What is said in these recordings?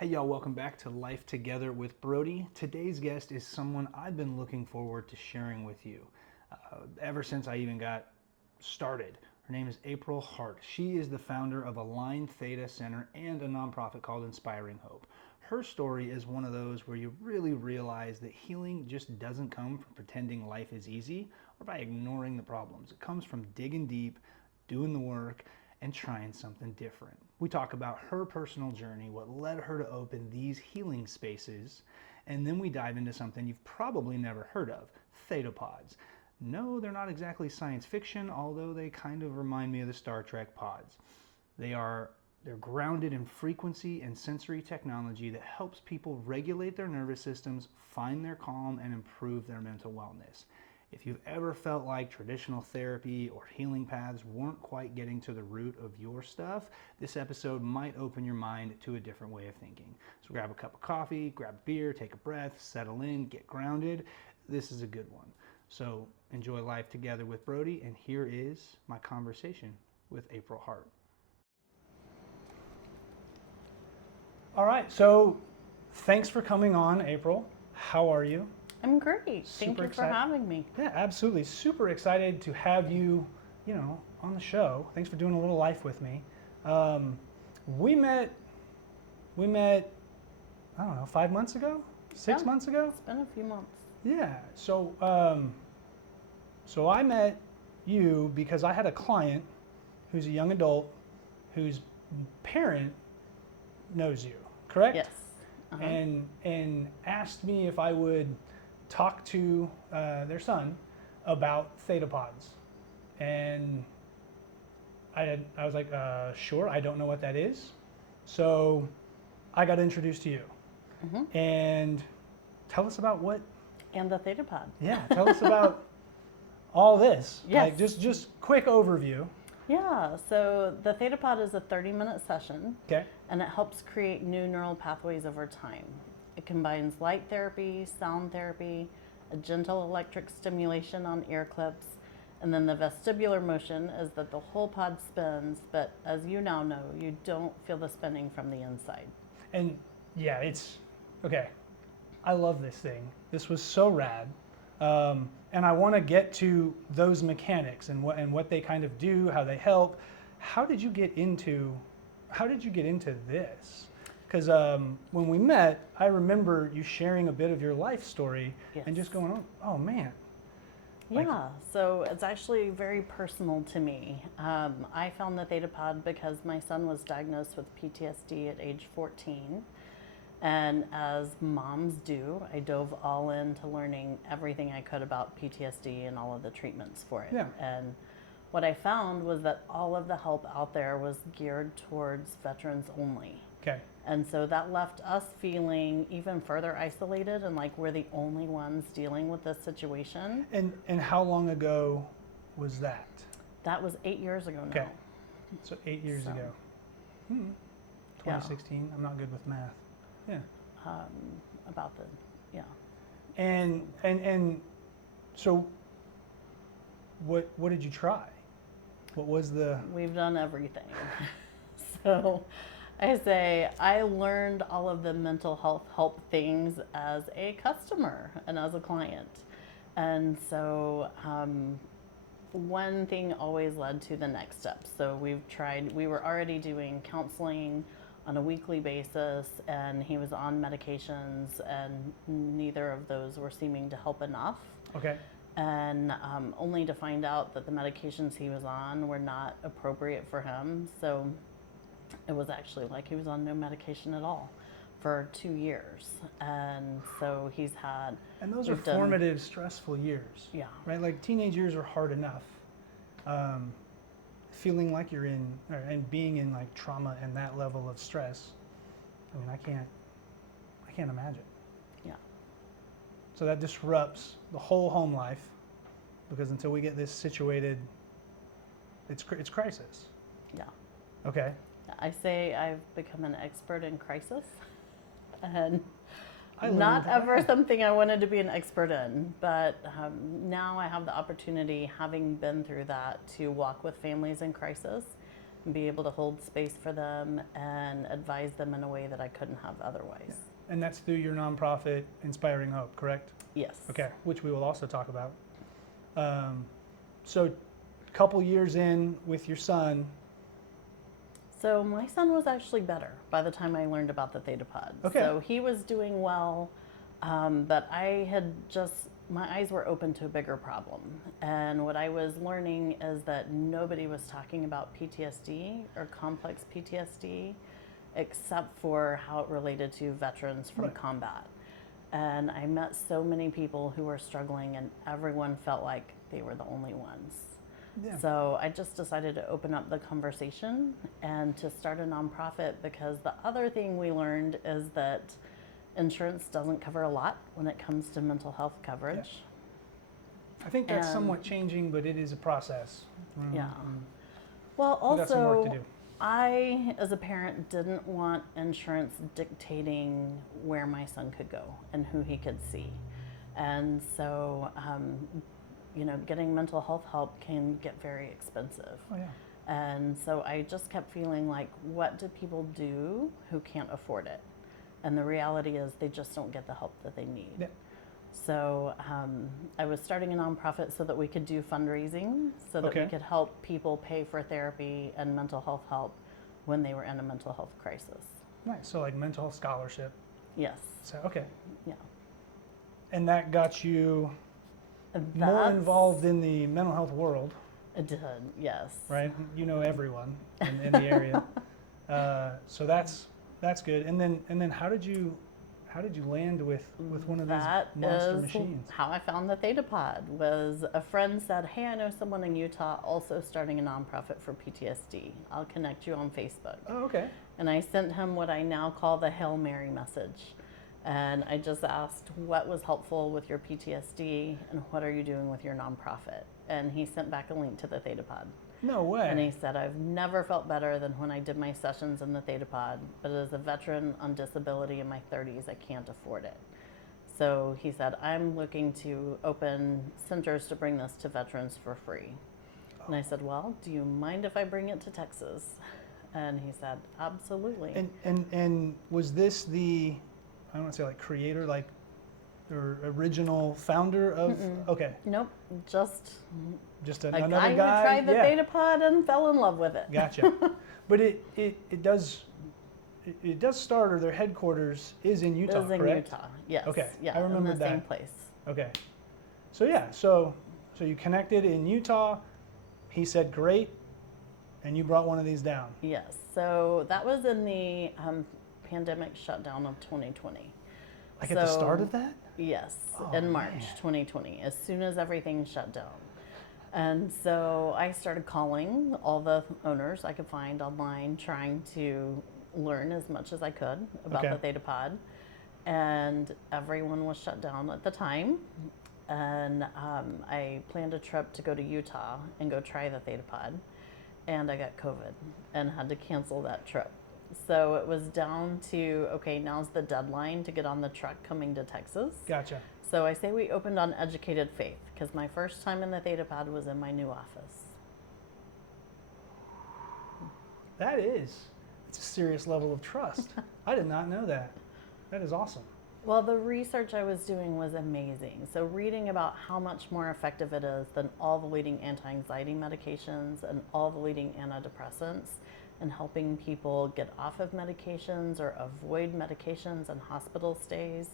Hey y'all, welcome back to Life Together with Brodie. Today's guest is someone I've been looking forward to sharing with you ever since I even got started. Her name is April Hart. She is the founder of Align Theta Center and a nonprofit called Inspiring Hope. Her story is one of those where you really realize that healing just doesn't come from pretending life is easy or by ignoring the problems. It comes from digging deep, doing the work, and trying something different. We talk about her personal journey, what led her to open these healing spaces, and then we dive into something you've probably never heard of, Theta Pods. No, they're not exactly science fiction, although they kind of remind me of the Star Trek pods. They're grounded in frequency and sensory technology that helps people regulate their nervous systems, find their calm, and improve their mental wellness. If you've ever felt like traditional therapy or healing paths weren't quite getting to the root of your stuff, this episode might open your mind to a different way of thinking. So grab a cup of coffee, grab a beer, take a breath, settle in, get grounded. This is a good one. So enjoy life together with Brodie, and here is my conversation with April Hart. All right, so thanks for coming on, April. How are you? I'm great. Thank you for having me. Yeah, absolutely. Super excited to have you, on the show. Thanks for doing a little life with me. We met, I don't know, 5 months ago? 6 months ago? It's been a few months. Yeah. So I met you because I had a client who's a young adult whose parent knows you, correct? Yes. Uh-huh. And asked me if I would talk to their son about Theta Pods. And I was like, sure, I don't know what that is. So I got introduced to you. Mm-hmm. And tell us about what... And the Theta Pod. Yeah, tell us about all this. Yes. Like just quick overview. Yeah, so the Theta Pod is a 30-minute session. Okay. And it helps create new neural pathways over time. It combines light therapy, sound therapy, a gentle electric stimulation on ear clips, and then the vestibular motion is that the whole pod spins, but as you now know, you don't feel the spinning from the inside. And yeah, it's, okay, I love this thing. This was so rad. And I want to get to those mechanics and what they kind of do, how they help. How did you get into this? Because when we met, I remember you sharing a bit of your life story. Yes. And just going, oh man. Yeah, so it's actually very personal to me. I found the Theta Pod because my son was diagnosed with PTSD at age 14. And as moms do, I dove all into learning everything I could about PTSD and all of the treatments for it. Yeah. And what I found was that all of the help out there was geared towards veterans only. Okay. And so that left us feeling even further isolated and like we're the only ones dealing with this situation. And how long ago was that? That was 8 years ago now. Okay. So 8 years ago. 2016. Yeah. I'm not good with math. Yeah. Yeah. And so what did you try? What was the... We've done everything. So I say I learned all of the mental health help things as a customer and as a client. And so one thing always led to the next step. So we were already doing counseling on a weekly basis, and he was on medications, and neither of those were seeming to help enough. Okay. And only to find out that the medications he was on were not appropriate for him. So it was actually like he was on no medication at all for 2 years. And so he's had... And those are formative, stressful years. Yeah. Right? Like teenage years are hard enough. Feeling like you're in, and being in like trauma and that level of stress, I mean, I can't imagine. Yeah. So that disrupts the whole home life, because until we get this situated, it's crisis. Yeah. Okay. I say I've become an expert in crisis, and not ever something I wanted to be an expert in, but now I have the opportunity, having been through that, to walk with families in crisis, be able to hold space for them and advise them in a way that I couldn't have otherwise. Yeah. And that's through your nonprofit, Inspiring Hope, correct? Yes. Okay, which we will also talk about. So a couple years in with your son. So my son was actually better by the time I learned about the Theta Pod. Okay. So he was doing well, but I had my eyes were open to a bigger problem. And what I was learning is that nobody was talking about PTSD or complex PTSD except for how it related to veterans from Right. combat. And I met so many people who were struggling, and everyone felt like they were the only ones. Yeah. So I just decided to open up the conversation and to start a nonprofit, because the other thing we learned is that insurance doesn't cover a lot when it comes to mental health coverage. I think that's somewhat changing, but it is a process. Yeah. Well, We got some work to also, do. I, as a parent, didn't want insurance dictating where my son could go and who he could see. And so, getting mental health help can get very expensive. Oh, yeah. And so I just kept feeling like, what do people do who can't afford it? And the reality is they just don't get the help that they need. Yeah. So I was starting a nonprofit so that we could do fundraising, so that we could help people pay for therapy and mental health help when they were in a mental health crisis. Nice. So like mental health scholarship. Yes. So, okay. Yeah. And that got you more involved in the mental health world. It did, yes. Right? You know everyone in the area. So that's good. And then how did you land with one of these monster machines? How I found the Theta Pod. Was a friend said, "Hey, I know someone in Utah also starting a nonprofit for PTSD. I'll connect you on Facebook." Oh, okay. And I sent him what I now call the Hail Mary message. And I just asked what was helpful with your PTSD and what are you doing with your nonprofit? And he sent back a link to the Theta Pod. No way. And he said, "I've never felt better than when I did my sessions in the Theta Pod, but as a veteran on disability in my 30s, I can't afford it." So he said, "I'm looking to open centers to bring this to veterans for free." And I said, "Well, do you mind if I bring it to Texas?" And he said, "Absolutely." And was this the, I don't want to say like creator, like or original founder of? Okay. Nope, just Another guy guy who tried the Theta Pod and fell in love with it. Gotcha. But it does start, or their headquarters is in Utah, Is in correct? Utah, yes. Okay, Yeah, I remember in the that. same place. Okay. So yeah, so you connected in Utah. He said great, and you brought one of these down. Yes. So that was in the pandemic shutdown of 2020. Like at the start of that? Yes, Oh, in March man. 2020, as soon as everything shut down. And so I started calling all the owners I could find online, trying to learn as much as I could about the Theta Pod. And everyone was shut down at the time. And I planned a trip to go to Utah and go try the Theta Pod. And I got COVID and had to cancel that trip. So it was down to, okay, now's the deadline to get on the truck coming to Texas. Gotcha. So I say we opened on educated faith, because my first time in the Theta Pod was in my new office. It's a serious level of trust. I did not know that. That is awesome. Well, the research I was doing was amazing. So reading about how much more effective it is than all the leading anti-anxiety medications and all the leading antidepressants, and helping people get off of medications or avoid medications and hospital stays.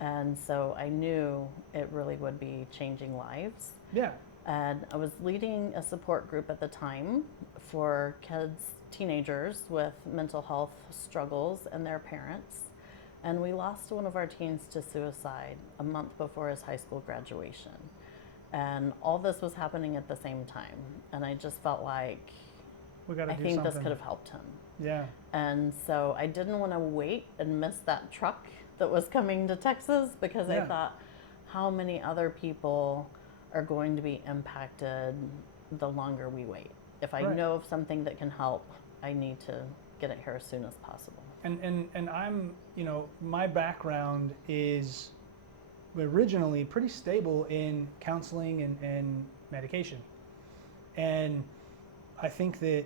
And so I knew it really would be changing lives. Yeah. And I was leading a support group at the time for kids, teenagers with mental health struggles and their parents. And we lost one of our teens to suicide a month before his high school graduation. And all this was happening at the same time. And I just felt like, I think this could have helped him. Yeah. And so I didn't want to wait and miss that truck that was coming to Texas, because I thought, how many other people are going to be impacted the longer we wait? If I know of something that can help, I need to get it here as soon as possible. And I'm, my background is originally pretty stable in counseling and medication. And I think that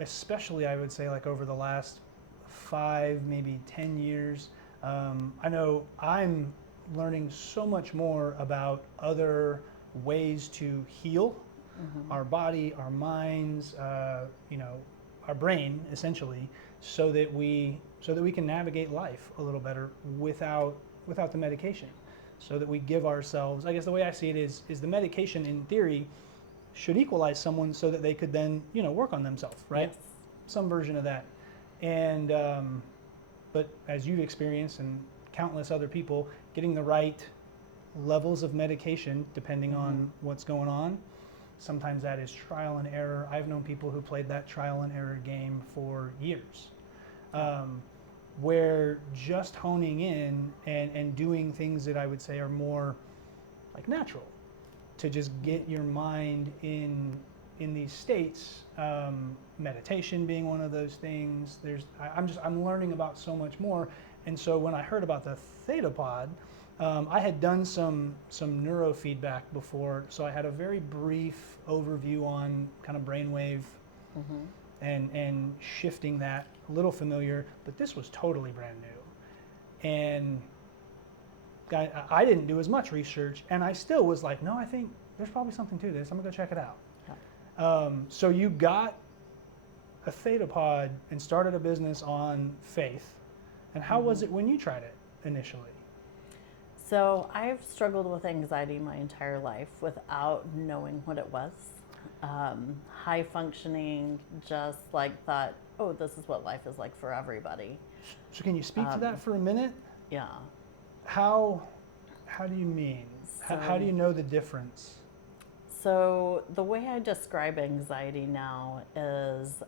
especially I would say like over the last 5, maybe 10 years, I know I'm learning so much more about other ways to heal our body, our minds, our brain essentially, so that we can navigate life a little better without the medication, so that we give ourselves, I guess the way I see it is the medication in theory should equalize someone so that they could then work on themselves, right? Yes. Some version of that. And but as you've experienced and countless other people, getting the right levels of medication depending on what's going on, sometimes that is trial and error. I've known people who played that trial and error game for years, where just honing in and doing things that I would say are more like natural, to just get your mind in these states, meditation being one of those things. I'm learning about so much more. And so when I heard about the Theta Pod, I had done some neurofeedback before, so I had a very brief overview on kind of brainwave and shifting that, a little familiar, but this was totally brand new. And I didn't do as much research, and I still was like, no, I think there's probably something to this. I'm gonna go check it out. Yeah. So you got a Theta Pod and started a business on faith. And how was it when you tried it initially? So I've struggled with anxiety my entire life without knowing what it was. High functioning, just like thought, oh, this is what life is like for everybody. So can you speak to that for a minute? Yeah. How do you mean? How do you know the difference? So the way I describe anxiety now is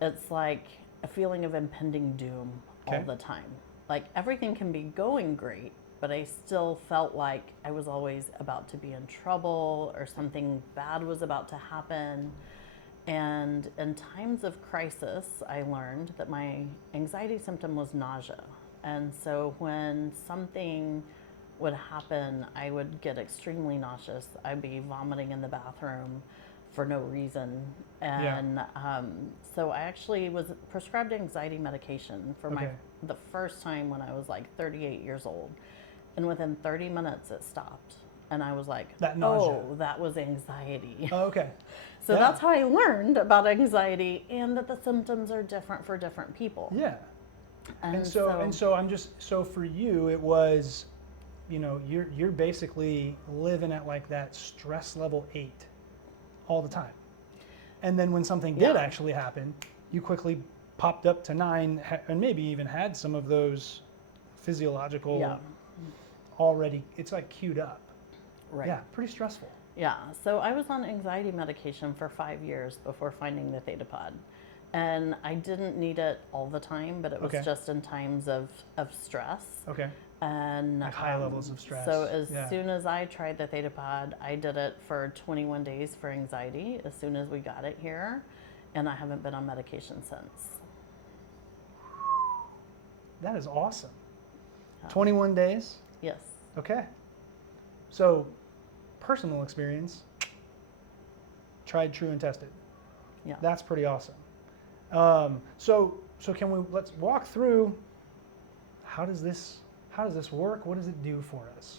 it's like a feeling of impending doom all the time. Like everything can be going great, but I still felt like I was always about to be in trouble or something bad was about to happen. And in times of crisis, I learned that my anxiety symptom was nausea. And so when something would happen, I would get extremely nauseous. I'd be vomiting in the bathroom for no reason. And so I actually was prescribed anxiety medication for the first time when I was like 38 years old. And within 30 minutes it stopped. And I was like, that nausea. Oh, that was anxiety. Oh, okay. So that's how I learned about anxiety and that the symptoms are different for different people. Yeah. And so I'm just, so for you, it was, you're basically living at like that stress level 8 all the time. And then when something did actually happen, you quickly popped up to 9 and maybe even had some of those physiological already, it's like queued up. Right. Yeah, pretty stressful. Yeah, so I was on anxiety medication for 5 years before finding the Theta Pod. And I didn't need it all the time, but it was just in times of stress. Okay. And like high levels of stress. So as soon as I tried the Theta Pod, I did it for 21 days for anxiety as soon as we got it here. And I haven't been on medication since. That is awesome. 21 days? Yes. Okay. So, personal experience, tried, true, and tested. Yeah. That's pretty awesome. So let's walk through, how does this work? What does it do for us?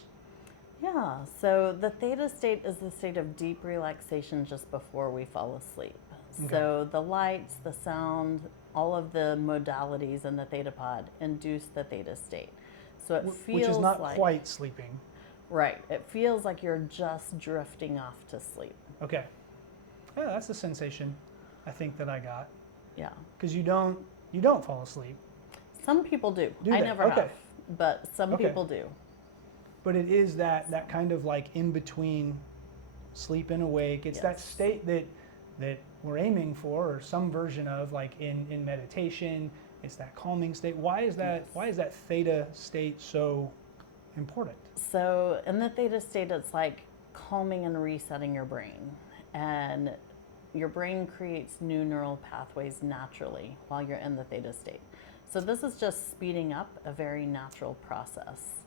Yeah, so the theta state is the state of deep relaxation just before we fall asleep. Okay. So the lights, the sound, all of the modalities in the Theta Pod induce the theta state. So it feels which is not like, quite sleeping. Right. It feels like you're just drifting off to sleep. Okay. Yeah, that's the sensation I think that I got. Yeah. Because you don't fall asleep. Some people do. I never have, but some people do. But it is that kind of like in between sleep and awake. It's that state that we're aiming for, or some version of, like in meditation. It's that calming state. Why is that theta state so important? So in the theta state, it's like calming and resetting your brain. And your brain creates new neural pathways naturally while you're in the theta state. So this is just speeding up a very natural process.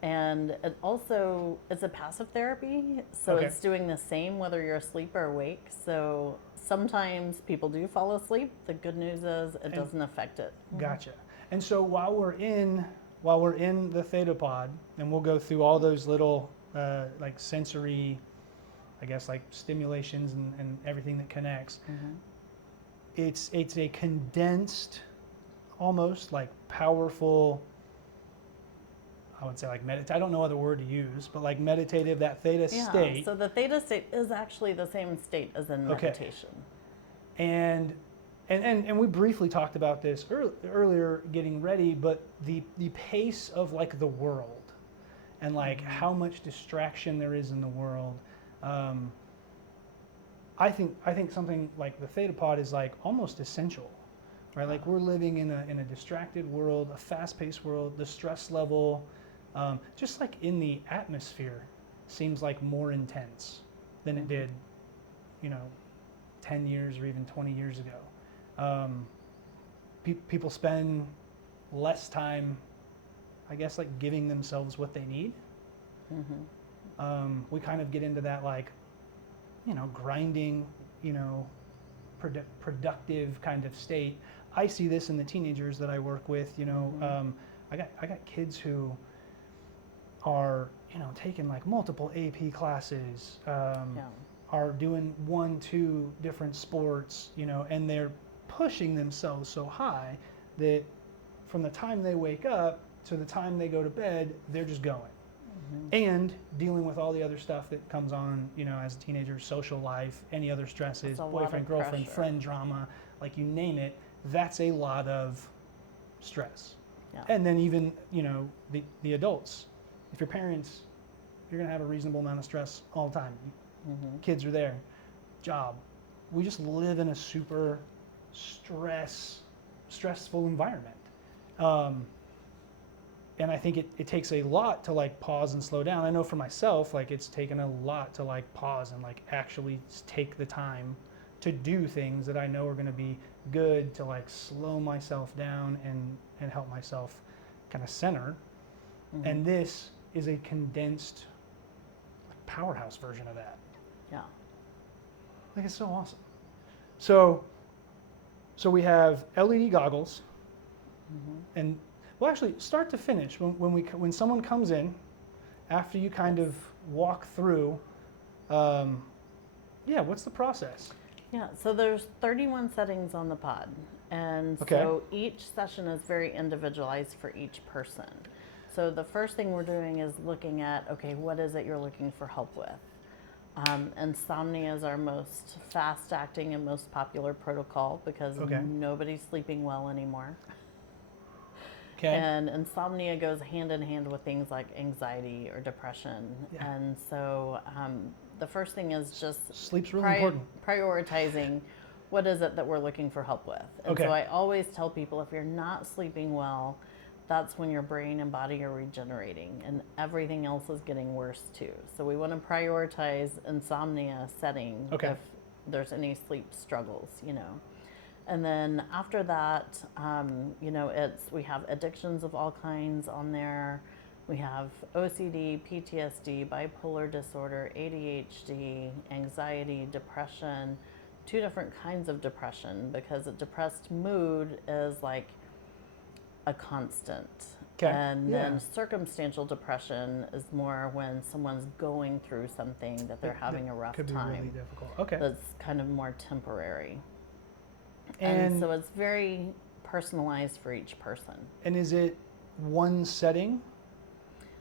And it also, it's a passive therapy, so it's doing the same whether you're asleep or awake. So Sometimes people do fall asleep. The good news is it doesn't affect it. Gotcha. And so while we're in the Theta Pod, and we'll go through all those little like sensory, I guess, like stimulations and everything that connects. It's a condensed, almost like powerful, I would say like I don't know other word to use, but like meditative, that theta state. So the theta state is actually the same state as in meditation. And we briefly talked about this earlier getting ready, but the pace of like the world and like how much distraction there is in the world. I think something like the Theta Pod is like almost essential, right? Like we're living in a distracted world, a fast-paced world. The stress level, just like in the atmosphere, seems like more intense than it did, 10 years or even 20 years ago. People spend less time, I guess, like giving themselves what they need. We kind of get into that like, grinding, productive kind of state. I see this in the teenagers that I work with. I got kids who are taking like multiple AP classes, are doing 1-2 different sports, and they're pushing themselves so high that from the time they wake up to the time they go to bed, they're just going. And dealing with all the other stuff that comes on, as a teenager, social life, any other stresses, boyfriend, girlfriend, pressure. friend drama, like you name it, that's a lot of stress. Yeah. And then even, the adults, if you're parents, you're gonna have a reasonable amount of stress all the time. Kids are there, job. We just live in a super stressful environment. And I think it takes a lot to like pause and slow down. I know for myself, like it's taken a lot to like pause and like actually take the time to do things that I know are going to be good, to like slow myself down and help myself kind of center. And this is a condensed powerhouse version of that. Yeah. Like it's so awesome. So we have LED goggles, and well, actually, start to finish, when someone comes in, after you kind of walk through, what's the process? Yeah, so there's 31 settings on the pod, and Okay. so each session is very individualized for each person. So the first thing we're doing is looking at, okay, what is it you're looking for help with? Insomnia is our most fast-acting and most popular protocol because nobody's sleeping well anymore. Okay. And insomnia goes hand in hand with things like anxiety or depression. Yeah. And so the first thing is just Sleep's really important. prioritizing what is it that we're looking for help with. And so I always tell people, if you're not sleeping well, that's when your brain and body are regenerating and everything else is getting worse too. So we want to prioritize insomnia setting if there's any sleep struggles, And then after that, we have addictions of all kinds on there. We have OCD, PTSD, bipolar disorder, ADHD, anxiety, depression, 2 different kinds of depression because a depressed mood is like a constant. And then circumstantial depression is more when someone's going through something that they're having a rough could be time. really difficult. That's kind of more temporary. And so it's very personalized for each person. And is it one setting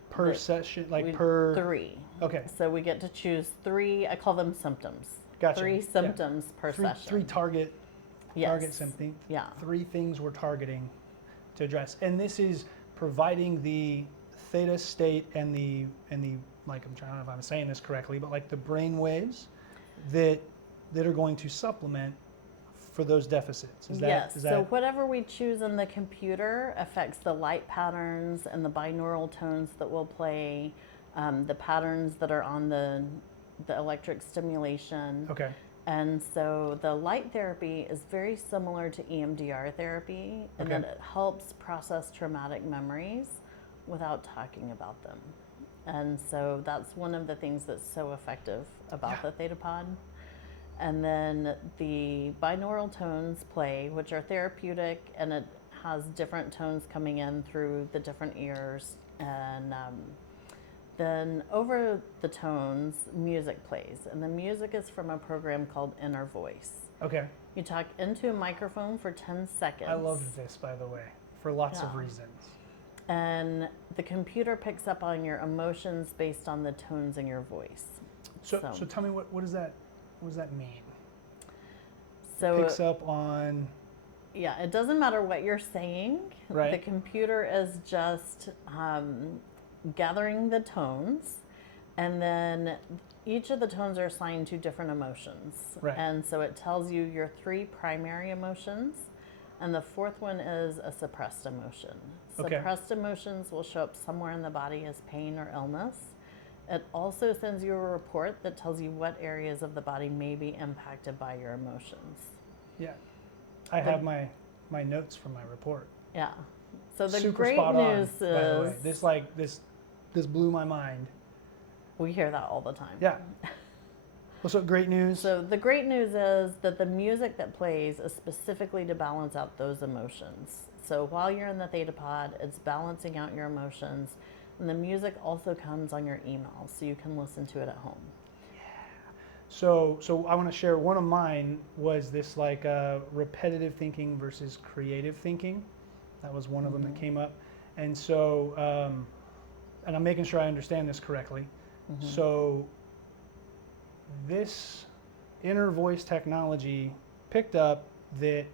per session, like per 3? Okay. So we get to choose 3. I call them symptoms. Gotcha. 3 symptoms per session. 3 target symptoms. Yeah. 3 things we're targeting to address, and this is providing the theta state and the like, I don't know if I'm saying this correctly, but like the brain waves that are going to supplement for those deficits. Is that So whatever we choose in the computer affects the light patterns and the binaural tones that will play, the patterns that are on the electric stimulation. Okay. And so the light therapy is very similar to EMDR therapy in that it helps process traumatic memories without talking about them. And so that's one of the things that's so effective about the Theta Pod. And then the binaural tones play, which are therapeutic, and it has different tones coming in through the different ears. And then over the tones, music plays. And the music is from a program called Inner Voice. Okay. You talk into a microphone for 10 seconds. I love this, by the way, for lots of reasons. And the computer picks up on your emotions based on the tones in your voice. So tell me, what does that mean? So Picks up on... Yeah, it doesn't matter what you're saying. Right. The computer is just gathering the tones, and then each of the tones are assigned to different emotions. Right. And so it tells you your 3 primary emotions, and the 4th one is a suppressed emotion. Okay. Suppressed emotions will show up somewhere in the body as pain or illness. It also sends you a report that tells you what areas of the body may be impacted by your emotions. Yeah. I have my notes from my report. Yeah. So the Super great spot news on, by the is way. This blew my mind. we hear that all the time. Yeah. Well, so great news. So the great news is that the music that plays is specifically to balance out those emotions. So while you're in the Theta Pod, it's balancing out your emotions, and the music also comes on your email, so you can listen to it at home. So I want to share one of mine was this like repetitive thinking versus creative thinking. That was one of them that came up. And so, and I'm making sure I understand this correctly. So this inner voice technology picked up that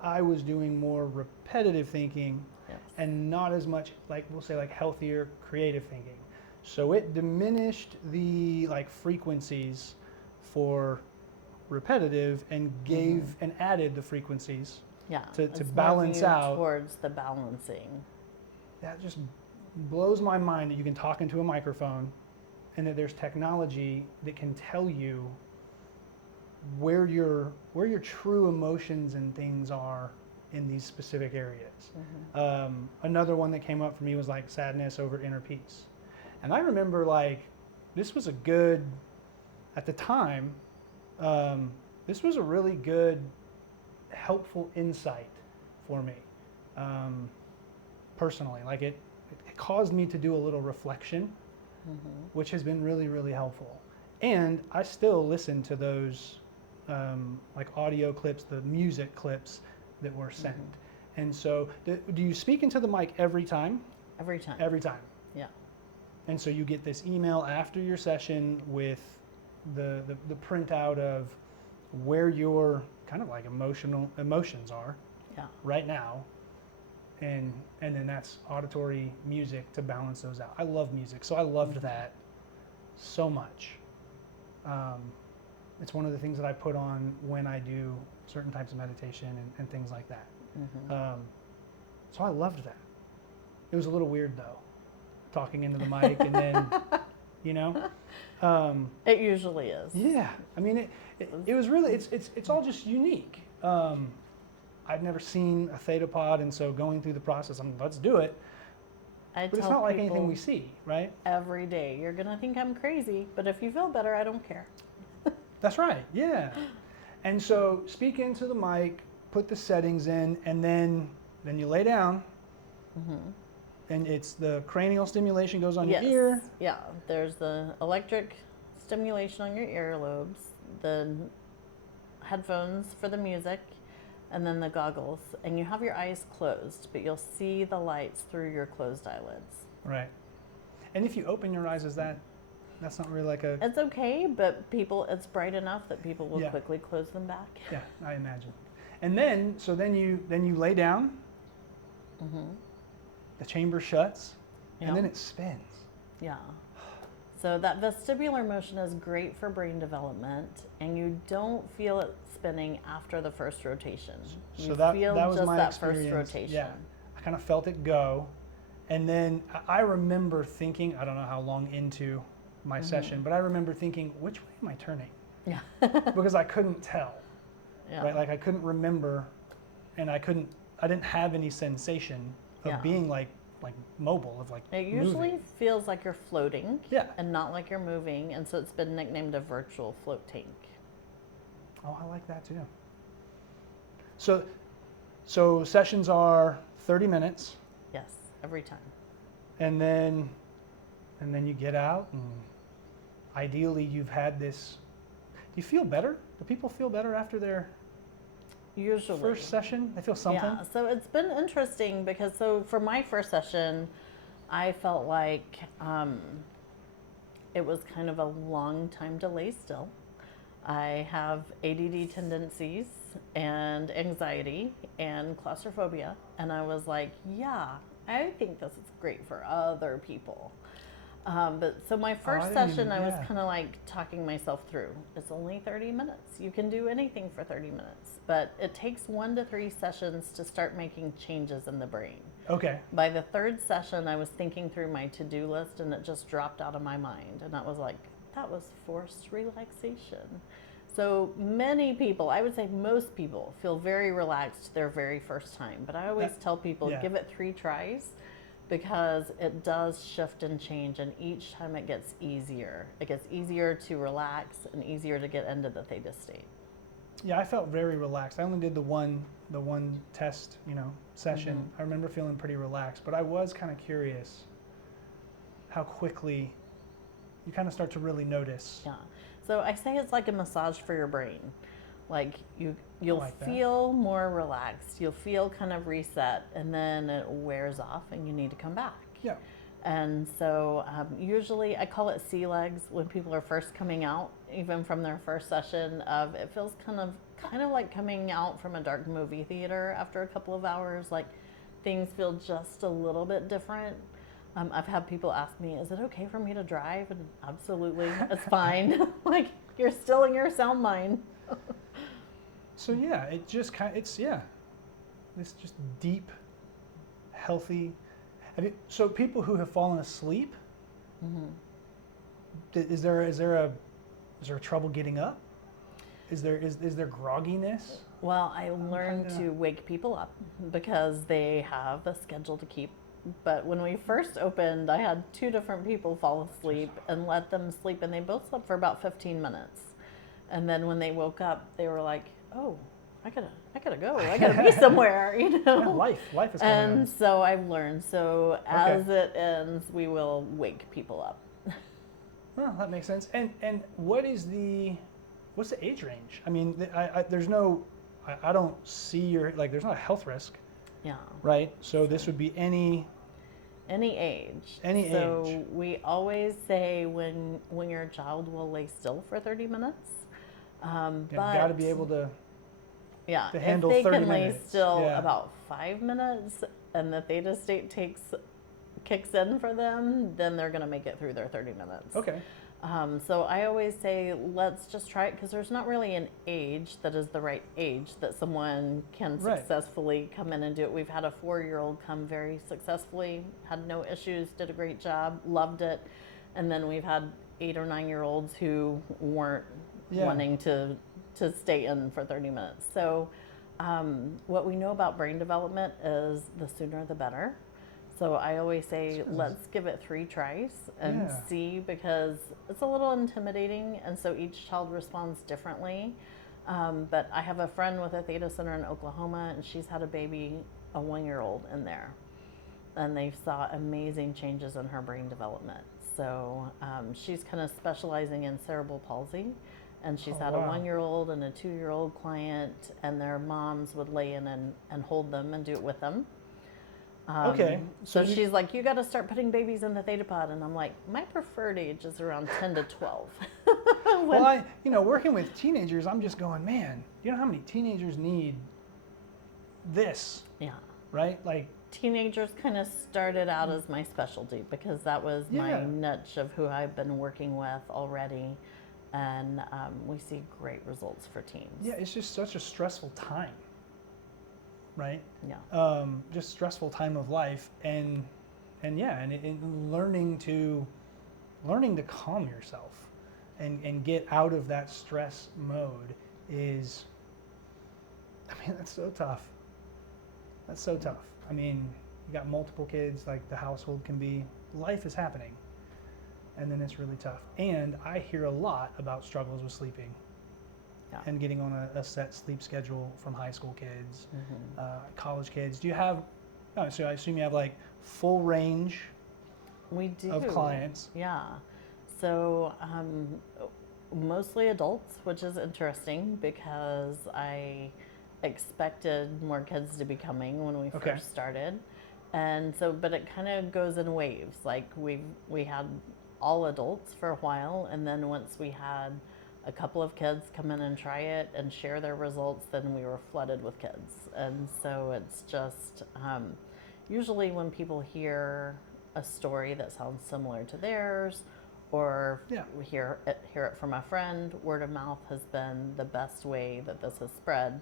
I was doing more repetitive thinking and not as much, like we'll say, like healthier creative thinking. So it diminished the like frequencies for repetitive and gave and added the frequencies to balance out towards the balancing. That just blows my mind that you can talk into a microphone and that there's technology that can tell you where your true emotions and things are in these specific areas. Another one that came up for me was like sadness over inner peace. And I remember like this was a good, at the time, this was a really good, helpful insight for me personally. Like it caused me to do a little reflection, which has been really, really helpful. And I still listen to those like audio clips, the music clips that were sent. And so do you speak into the mic every time? Every time. Every time. Yeah. And so you get this email after your session with the printout of where your kind of like emotions are right now. And then that's auditory music to balance those out. I love music, so I loved that so much. It's one of the things that I put on when I do certain types of meditation and things like that. So I loved that. It was a little weird though, talking into the mic and then, you know. It usually is. Yeah, I mean, it was really, it's all just unique. I've never seen a Theta Pod, and so going through the process, let's do it. But it's not like anything we see, right? Every day, you're gonna think I'm crazy, but if you feel better, I don't care. That's right, yeah. And so speak into the mic, put the settings in, and then you lay down, and it's the cranial stimulation goes on your ear. Yeah, there's the electric stimulation on your earlobes, the headphones for the music, and then the goggles. And you have your eyes closed, but you'll see the lights through your closed eyelids. Right. And if you open your eyes, that's not really like a... It's okay, but it's bright enough that people will quickly close them back. Yeah, I imagine. And then you lay down, the chamber shuts, and then it spins. Yeah. So that vestibular motion is great for brain development, and you don't feel it spinning after the first rotation. So that was just my that experience. first rotation. Yeah, I kind of felt it go, and then I remember thinking, I don't know how long into my session, but I remember thinking, which way am I turning? Yeah. Because I couldn't tell. Yeah. Right, like I couldn't remember, and I didn't have any sensation of being like mobile, of like It usually moving. feels like you're floating, Yeah. and not like you're moving, and so it's been nicknamed a virtual float tank. Oh, I like that too. So sessions are 30 minutes, Yes, every time. and then you get out, and ideally you've had this. Do you feel better? Do people feel better after their Usually. first session? They feel something? Yeah, so it's been interesting because so for my first session, I felt like it was kind of a long time to lay still. I have ADD tendencies and anxiety and claustrophobia, and I was like, yeah, I think this is great for other people. But so my first session, I was kind of like talking myself through. It's only 30 minutes. You can do anything for 30 minutes, but it takes 1 to 3 sessions to start making changes in the brain. Okay. By the third session, I was thinking through my to-do list, and it just dropped out of my mind. And I was like, that was forced relaxation. So many people, I would say most people, feel very relaxed their very first time. But I always tell people, give it 3 tries, because it does shift and change, and each time it gets easier. It gets easier to relax and easier to get into the theta state. Yeah, I felt very relaxed. I only did the one test, session. I remember feeling pretty relaxed, but I was kind of curious how quickly you kind of start to really notice. Yeah. So I say it's like a massage for your brain. Like you'll like feel more relaxed. You'll feel kind of reset, and then it wears off, and you need to come back. Yeah. And so usually I call it sea legs when people are first coming out, even from their first session. It feels kind of like coming out from a dark movie theater after a couple of hours. Like things feel just a little bit different. I've had people ask me, "Is it okay for me to drive?" And absolutely, it's fine. Like you're still in your sound mind. So yeah, it's just deep, healthy. So people who have fallen asleep, is there trouble getting up? Is there grogginess? Well, I learned to wake people up because they have a schedule to keep. But when we first opened, I had 2 different people fall asleep and let them sleep, and they both slept for about 15 minutes. And then when they woke up, they were like, "Oh, I gotta go. I gotta be somewhere," Yeah, life is coming And in. so I've learned. So as it ends, we will wake people up. Well, that makes sense. And what's the age range? I mean, I don't see there's not a health risk. Yeah. Right. So this would be any age. age. So we always say when your child will lay still for 30 minutes. You've got to be able to handle if they 30 can lay minutes. still about 5 minutes and the theta state kicks in for them, then they're going to make it through their 30 minutes. Okay. So I always say, let's just try it, because there's not really an age that is the right age that someone can successfully come in and do it. We've had a 4-year-old come very successfully, had no issues, did a great job, loved it. And then we've had 8 or 9-year-olds who weren't wanting to stay in for 30 minutes. So what we know about brain development is the sooner the better. So I always say, let's give it 3 tries and see, because it's a little intimidating, and so each child responds differently. But I have a friend with a Theta Center in Oklahoma, and she's had a 1-year-old in there, and they saw amazing changes in her brain development. So she's kind of specializing in cerebral palsy, and she's had a 1-year-old and a 2-year-old client, and their moms would lay in and hold them and do it with them. So she's like, you got to start putting babies in the Theta Pod, and I'm like, my preferred age is around 10 to 12. Well, working with teenagers, I'm just going, man, you know how many teenagers need this? Yeah. Right? Like teenagers kind of started out as my specialty, because that was my niche of who I've been working with already, and we see great results for teens. Yeah, it's just such a stressful time. Right? Yeah. Just stressful time of life, and learning to calm yourself and get out of that stress mode is, that's so tough. That's so tough. I mean, you got multiple kids, like the household life is happening, and then it's really tough. And I hear a lot about struggles with sleeping. Yeah. and getting on a set sleep schedule from high school kids, college kids. Do you have, oh, so I assume you have like full range We do. of clients. Yeah. So mostly adults, which is interesting because I expected more kids to be coming when we Okay. first started. And so, but it kind of goes in waves. Like we had all adults for a while, and then once we had a couple of kids come in and try it and share their results, then we were flooded with kids. And so it's just usually when people hear a story that sounds similar to theirs, or Yeah. we hear it from a friend, word of mouth has been the best way that this has spread,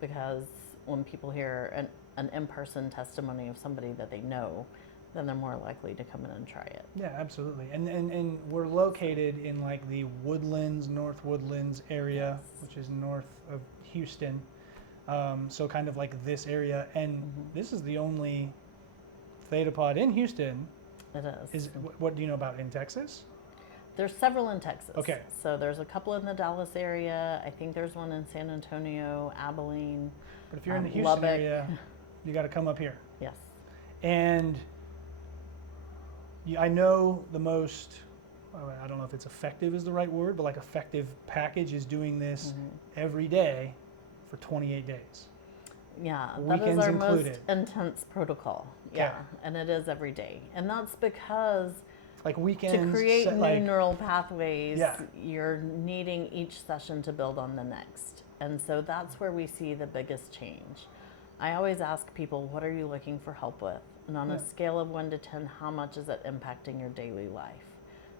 because when people hear an in-person testimony of somebody that they know, then they're more likely to come in and try it. Yeah, absolutely. And we're located in like the Woodlands, North Woodlands area, which is north of Houston. So kind of like this area. And this is the only Theta Pod in Houston. It is. What do you know about in Texas? There's several in Texas. Okay. So there's a couple in the Dallas area. I think there's one in San Antonio, Abilene. But if you're in the Houston Lubbock. area, you got to come up here. Yes. And I know the most, I don't know if it's effective is the right word, but like effective package is doing this every day for 28 days. Yeah, that is Weekends our included. most intense protocol. Okay. Yeah, and it is every day. And that's because Like weekends. to create new like, neural pathways, Yeah. you're needing each session to build on the next. And so that's where we see the biggest change. I always ask people, what are you looking for help with? And on a scale of 1 to 10, how much is it impacting your daily life?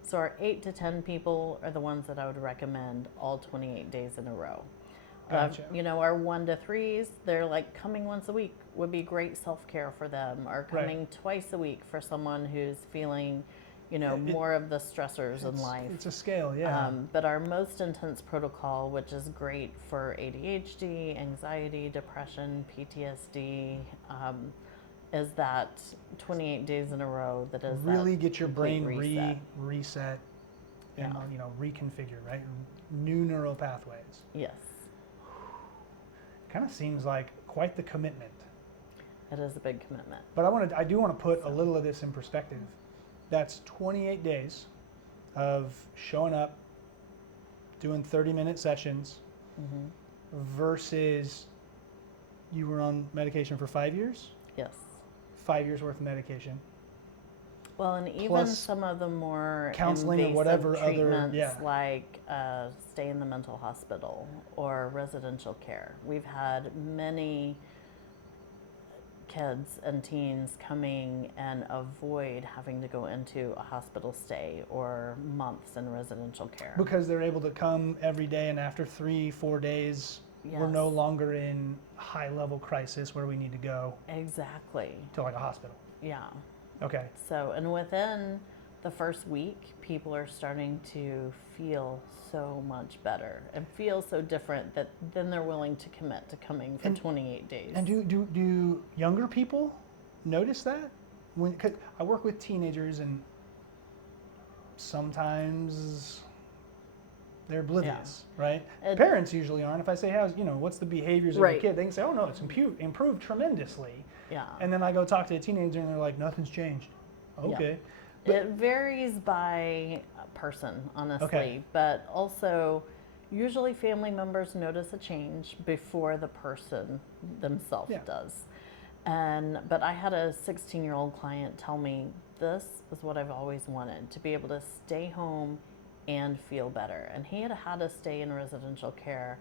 So our 8 to 10 people are the ones that I would recommend all 28 days in a row. Gotcha. You know, our 1 to 3s, they're like coming once a week would be great self-care for them, or coming twice a week for someone who's feeling, you know, more of the stressors in life. It's a scale, yeah. But our most intense protocol, which is great for ADHD, anxiety, depression, PTSD, is that 28 days in a row that is really that get your complete brain reset. reset and you know, reconfigure, right? New neural pathways. Yes, Kind of seems like quite the commitment. it is a big commitment. But I do want to put a little of this in perspective. That's 28 days of showing up, doing 30-minute sessions, versus you were on medication for 5 years? Yes. 5 years worth of medication. Well, and even Plus some of the more counseling or invasive whatever other- treatments, yeah. like stay in the mental hospital or residential care. We've had many kids and teens coming and avoid having to go into a hospital stay or months in residential care. Because they're able to come every day, and after 3-4 days, we're no Yes. longer in high-level crisis where we need to go Exactly. to like a hospital. Yeah. Okay. So, and within the first week, people are starting to feel so much better and feel so different that then they're willing to commit to coming for 28 days. And do younger people notice that? Cause I work with teenagers, and sometimes they're oblivious, right? Parents usually aren't. If I say, what's the behaviors of your kid? They can say, oh no, it's improved tremendously. Yeah. And then I go talk to a teenager, and they're like, nothing's changed. Okay. It varies by person, honestly, Okay. but also usually family members notice a change before the person themselves does. But I had a 16-year-old client tell me, this is what I've always wanted, to be able to stay home and feel better. And he had had a stay in residential care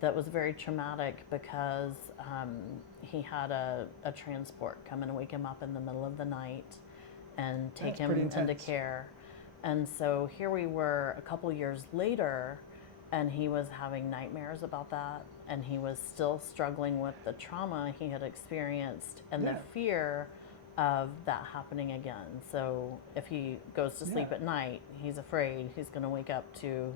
that was very traumatic because he had a transport come and wake him up in the middle of the night and take him into care. And so here we were a couple years later, and he was having nightmares about that, and he was still struggling with the trauma he had experienced and the fear of that happening again. So if he goes to sleep at night, he's afraid he's going to wake up to,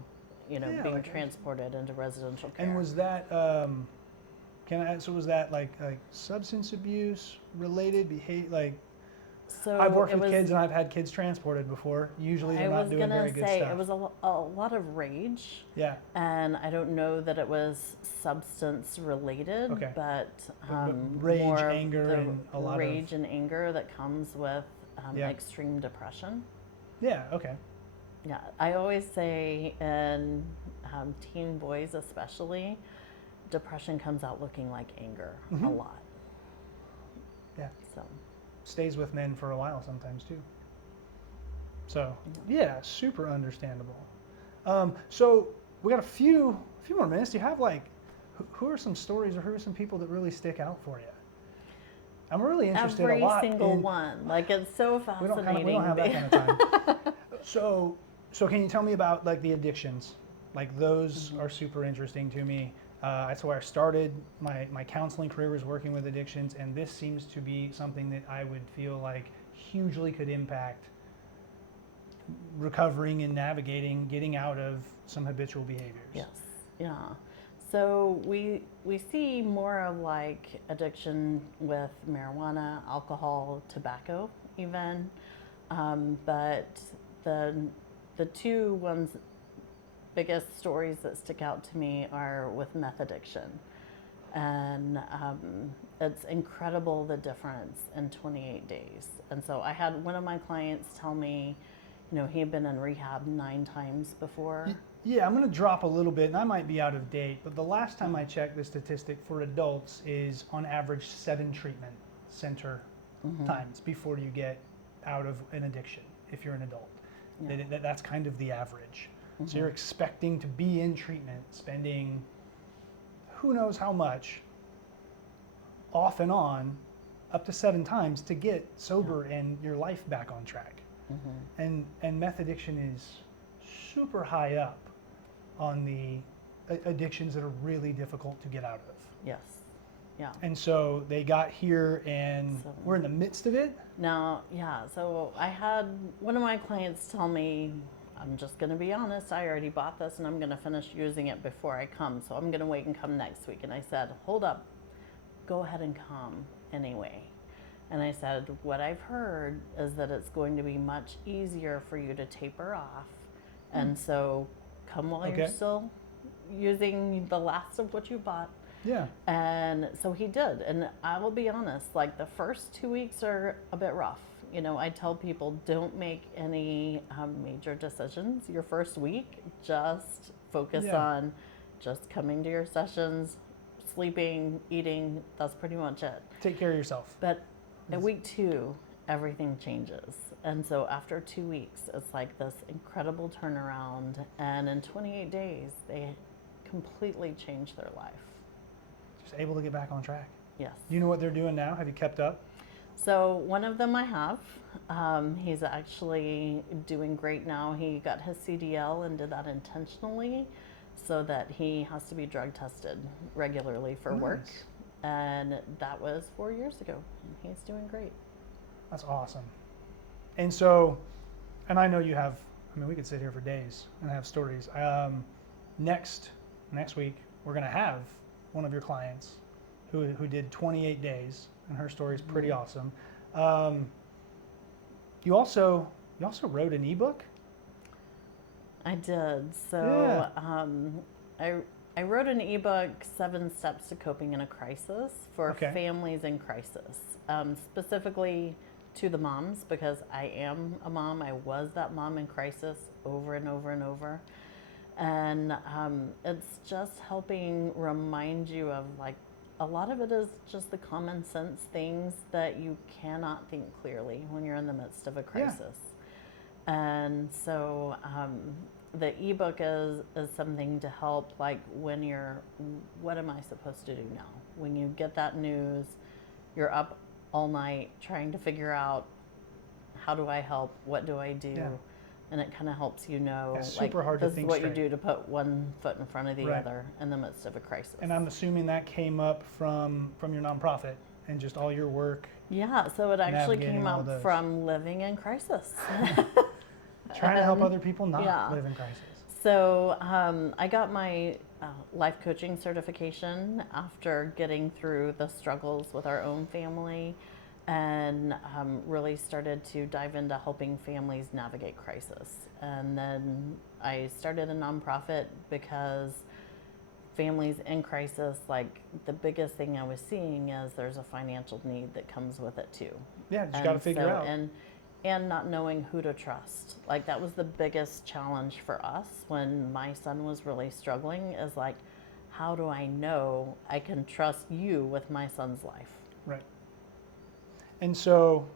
being transported into residential care. And was that, was that like substance abuse related behavior, like? So I've worked with kids and I've had kids transported before. Usually they're not doing very good stuff. It was a lot of rage. Yeah. And I don't know that it was substance related, Okay. but rage, more anger, the and a lot rage and anger that comes with Yeah. extreme depression. Yeah, okay. Yeah, I always say in teen boys especially, depression comes out looking like anger a lot. Yeah. So Stays with men for a while sometimes too. So yeah, super understandable. So we got a few more minutes. Do you have like, who are some stories or who are some people that really stick out for you? I'm really interested every a lot single in, one, like it's so fascinating. we don't have that kind of time. So can you tell me about like the addictions? Like those are super interesting to me. That's where I started my counseling career, was working with addictions, and this seems to be something that I would feel like hugely could impact recovering and navigating, getting out of some habitual behaviors. Yes, yeah. So we see more of like addiction with marijuana, alcohol, tobacco, even, but the two ones biggest stories that stick out to me are with meth addiction. And it's incredible the difference in 28 days. And so I had one of my clients tell me, you know, he had been in rehab 9 times before. Yeah, I'm going to drop a little bit, and I might be out of date, but the last time I checked, the statistic for adults is on average 7 treatment center times before you get out of an addiction, if you're an adult. Yeah. That's kind of the average. So you're expecting to be in treatment, spending who knows how much, off and on, up to 7 times to get sober and your life back on track. And meth addiction is super high up on the addictions that are really difficult to get out of. Yes. Yeah. And so they got here and we're in the midst of it. Now, yeah, so I had one of my clients tell me, I'm just going to be honest, I already bought this and I'm going to finish using it before I come, so I'm going to wait and come next week. And I said, hold up, go ahead and come anyway. And I said, what I've heard is that it's going to be much easier for you to taper off. And so come while you're still using the last of what you bought. Yeah. And so he did. And I will be honest, like the first 2 weeks are a bit rough. You know, I tell people don't make any major decisions your first week. Just focus on just coming to your sessions, sleeping, eating. That's pretty much it. Take care of yourself. But at week 2, everything changes. And so after 2 weeks, it's like this incredible turnaround. And in 28 days, they completely changed their life. Just able to get back on track. Yes. Do you know what they're doing now? Have you kept up? So one of them I have. He's actually doing great now. He got his CDL and did that intentionally so that he has to be drug tested regularly for work. And that was 4 years ago. And he's doing great. That's awesome. And so, and I know you have, I mean, we could sit here for days and have stories. Next week, we're going to have one of your clients who did 28 days, and her story is pretty awesome. You also wrote an ebook? I did. So I wrote an ebook, 7 Steps to Coping in a Crisis, for families in crisis, specifically to the moms, because I am a mom. I was that mom in crisis over and over and over. And it's just helping remind you of, like, a lot of it is just the common sense things that you cannot think clearly when you're in the midst of a crisis. And so the ebook is something to help, like, when you're, what am I supposed to do now? When you get that news, you're up all night trying to figure out, how do I help? What do I do? And it kind of helps you know, like, this is what you do to put one foot in front of the other in the midst of a crisis. And I'm assuming that came up from your nonprofit and just all your work. Yeah, so it actually came up from living in crisis. Trying to help other people not live in crisis. So I got my life coaching certification after getting through the struggles with our own family. and really started to dive into helping families navigate crisis. And then I started a nonprofit because families in crisis, like the biggest thing I was seeing is there's a financial need that comes with it too. Yeah, just got to figure out. And not knowing who to trust. Like that was the biggest challenge for us when my son was really struggling, is like, how do I know I can trust you with my son's life? Right. And so,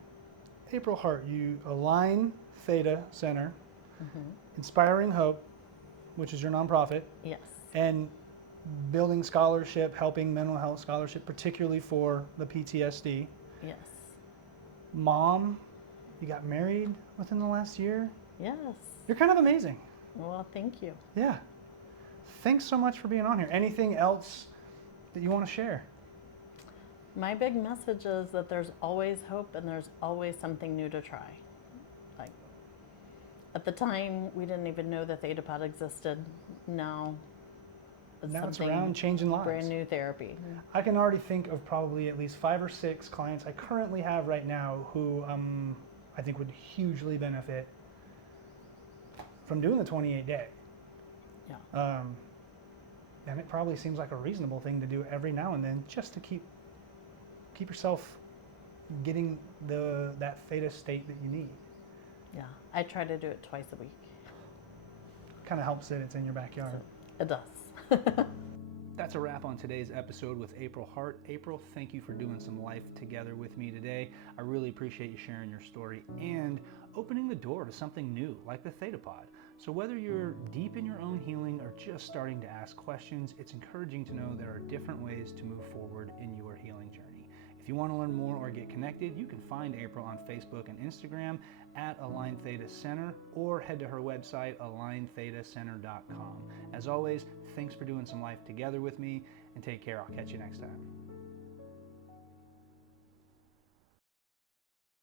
April Hart, you Align Theta Center, Inspiring Hope, which is your nonprofit, Yes. and building scholarship, helping mental health scholarship, particularly for the PTSD. Yes. Mom, you got married within the last year. Yes. You're kind of amazing. Well, thank you. Yeah. Thanks so much for being on here. Anything else that you want to share? My big message is that there's always hope and there's always something new to try. Like at the time, we didn't even know that Theta Pod existed. Now It's around, changing lives. Brand new therapy. I can already think of probably at least 5 or 6 clients I currently have right now who I think would hugely benefit from doing the 28-day. Yeah. And it probably seems like a reasonable thing to do every now and then, just to keep yourself getting that theta state that you need. Yeah. I try to do it twice a week. Kind of helps that it's in your backyard. It does. That's a wrap on today's episode with April Hart. April, thank you for doing some life together with me today. I really appreciate you sharing your story and opening the door to something new like the Theta Pod. So whether you're deep in your own healing or just starting to ask questions, it's encouraging to know there are different ways to move forward in your healing journey. If you want to learn more or get connected, you can find April on Facebook and Instagram at Align Theta Center, or head to her website, alignthetacenter.com. As always, thanks for doing some life together with me, and take care. I'll catch you next time.